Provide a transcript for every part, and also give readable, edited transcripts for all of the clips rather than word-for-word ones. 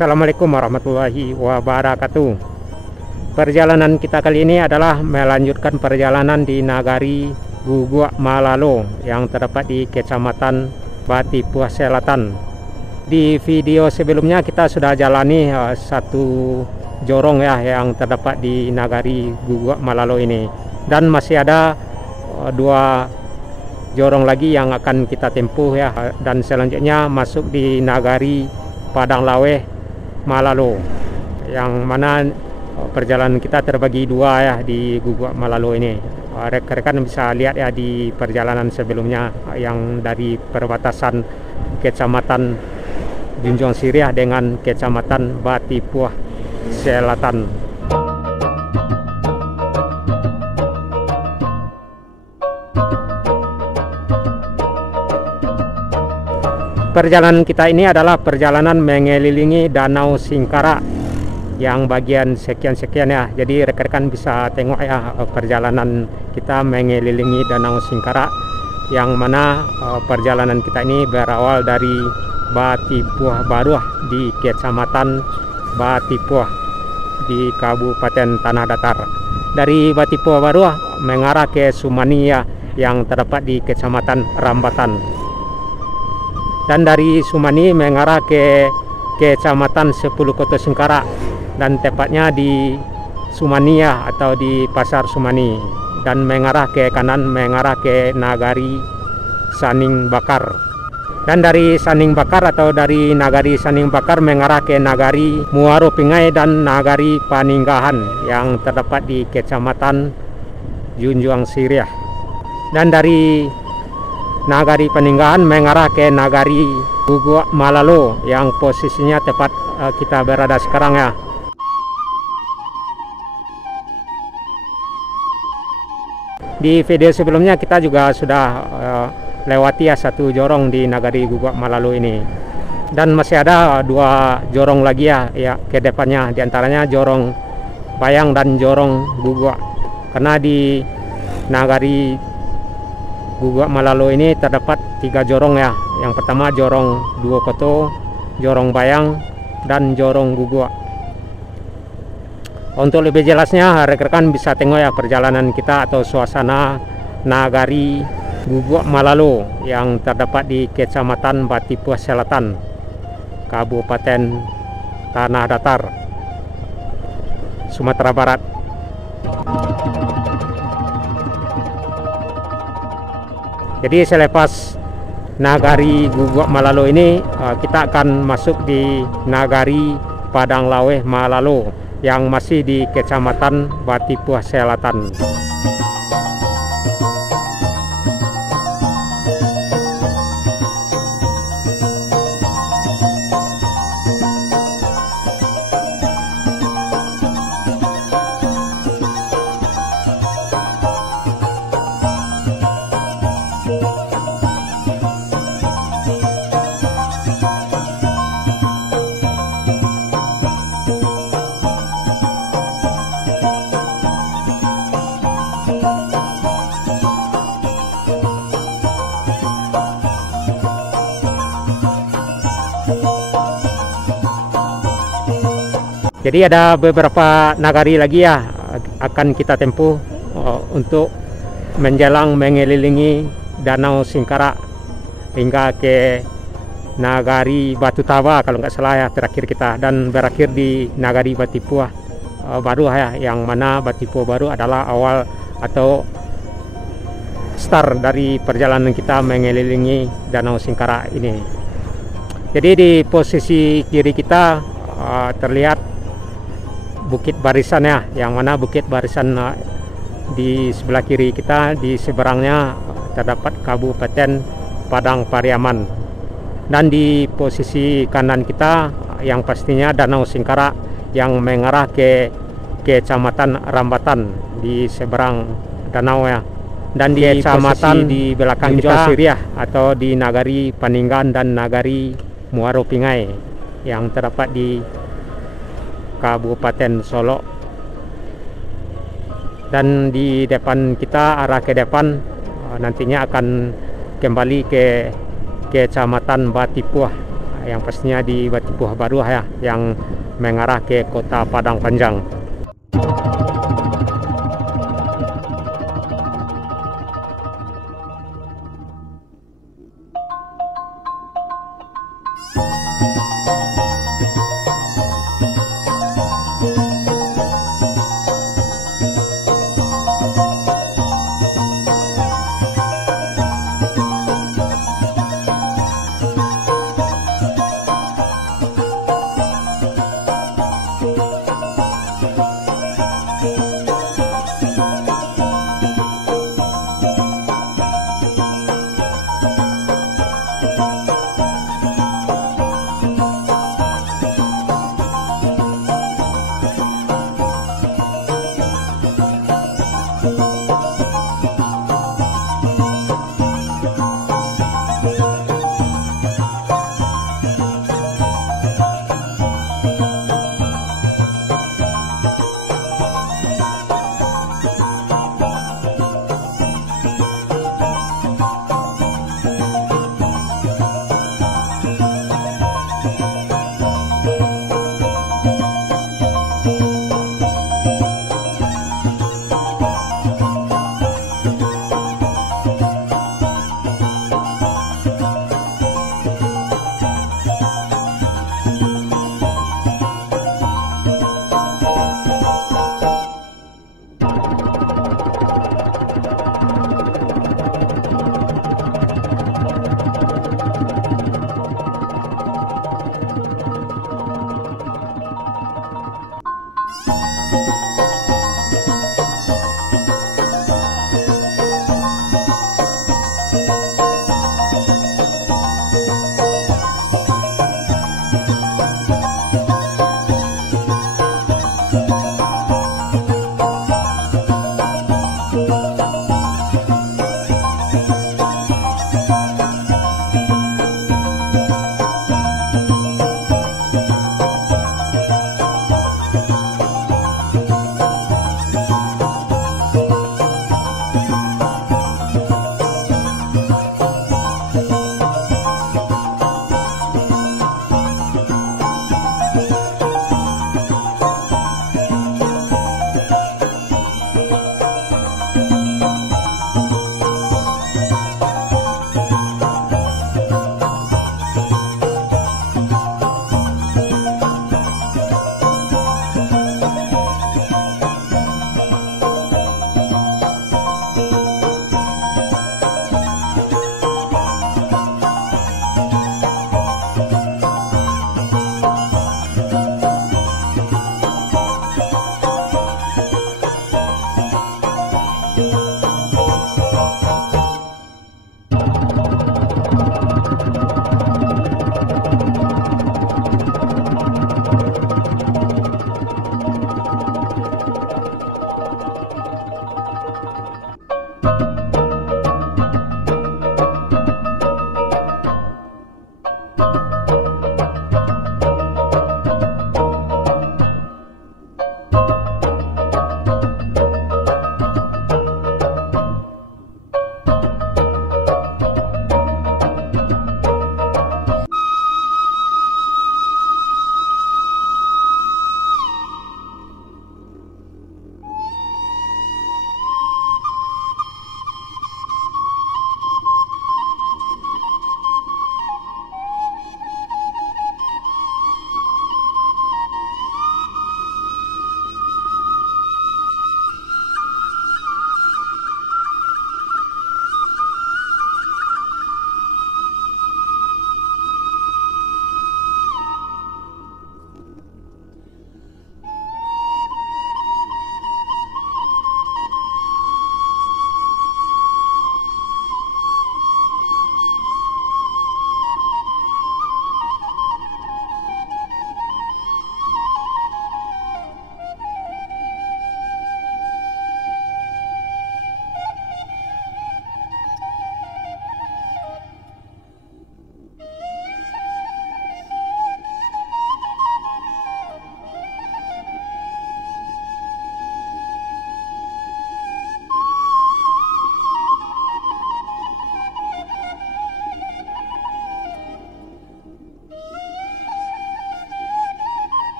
Assalamualaikum warahmatullahi wabarakatuh. Perjalanan kita kali ini adalah melanjutkan perjalanan di Nagari Gugua Malalo yang terdapat di Kecamatan Batipuah Selatan. Di video sebelumnya kita sudah jalani satu jorong ya yang terdapat di Nagari Gugua Malalo ini, dan masih ada dua jorong lagi yang akan kita tempuh ya, dan selanjutnya masuk di Nagari Padang Laweh Malalo, yang mana perjalanan kita terbagi dua ya di Gugua Malalo ini. Rekan-rekan bisa lihat ya di perjalanan sebelumnya yang dari perbatasan Kecamatan Junjung Siriah dengan Kecamatan Batipuah Selatan. Perjalanan kita ini adalah perjalanan mengelilingi Danau Singkarak yang bagian sekian-sekian ya. Jadi rekan-rekan bisa tengok ya perjalanan kita mengelilingi Danau Singkarak, yang mana perjalanan kita ini berawal dari Batipuah Baruah di Kecamatan Batipuah di Kabupaten Tanah Datar. Dari Batipuah Baruah mengarah ke Sumania yang terdapat di Kecamatan Rambatan. Dan dari Sumani mengarah ke Kecamatan Sepuluh Koto Singkarak, dan tepatnya di Sumania atau di Pasar Sumani, dan mengarah ke kanan mengarah ke Nagari Saning Bakar. Dan dari Saning Bakar atau dari Nagari Saning Bakar mengarah ke Nagari Muaro Pingai dan Nagari Paninggahan yang terdapat di Kecamatan Junjung Siriah. Dan dari Nagari Paninggahan mengarah ke Nagari Gugua Malalo yang posisinya tepat kita berada sekarang ya. Di video sebelumnya kita juga sudah lewati ya satu jorong di Nagari Gugua Malalo ini, dan masih ada dua jorong lagi ya ke depannya, diantaranya jorong Bayang dan jorong Gugua. Karena di Nagari Gugua Malalo ini terdapat tiga jorong ya. Yang pertama jorong Duo Koto, jorong Bayang, dan jorong Gugua. Untuk lebih jelasnya rekan-rekan bisa tengok ya perjalanan kita atau suasana Nagari Gugua Malalo yang terdapat di Kecamatan Batipuah Selatan, Kabupaten Tanah Datar, Sumatera Barat. Jadi selepas Nagari Gugua Malalo ini kita akan masuk di Nagari Padang Laweh Malalo yang masih di Kecamatan Batipuah Selatan. Jadi ada beberapa nagari lagi ya akan kita tempuh untuk menjelang mengelilingi Danau Singkarak hingga ke Nagari Batu Tawa kalau nggak salah ya terakhir kita, dan berakhir di Nagari Batipuah Baruah ya, yang mana Batipuah Baru adalah awal atau start dari perjalanan kita mengelilingi Danau Singkarak ini. Jadi di posisi kiri kita terlihat Bukit Barisan ya, yang mana Bukit Barisan di sebelah kiri kita, di seberangnya terdapat Kabupaten Padang Pariaman, dan di posisi kanan kita yang pastinya Danau Singkarak yang mengarah ke Kecamatan Rambatan di seberang danau ya, dan di Kecamatan di belakang kita Siriah atau di Nagari Paninggahan dan Nagari Muaro Pingai yang terdapat di Kabupaten Solok. Dan di depan kita, arah ke depan nantinya akan kembali ke Kecamatan Batipuah yang pastinya di Batipuh Baru ya, yang mengarah ke kota Padang Panjang.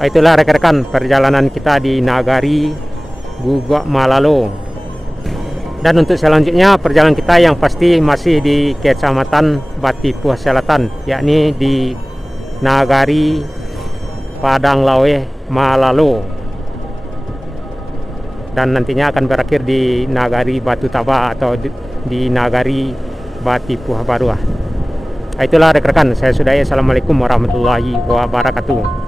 Itulah rekan-rekan perjalanan kita di Nagari Guguk Malalo. Dan untuk selanjutnya perjalanan kita yang pasti masih di Kecamatan Batipuh Selatan, yakni di Nagari Padang Lawe Malalo. Dan nantinya akan berakhir di Nagari Batu Taba atau di Nagari Batipuh Barua. Itulah rekan-rekan, saya sudahi. Assalamualaikum warahmatullahi wabarakatuh.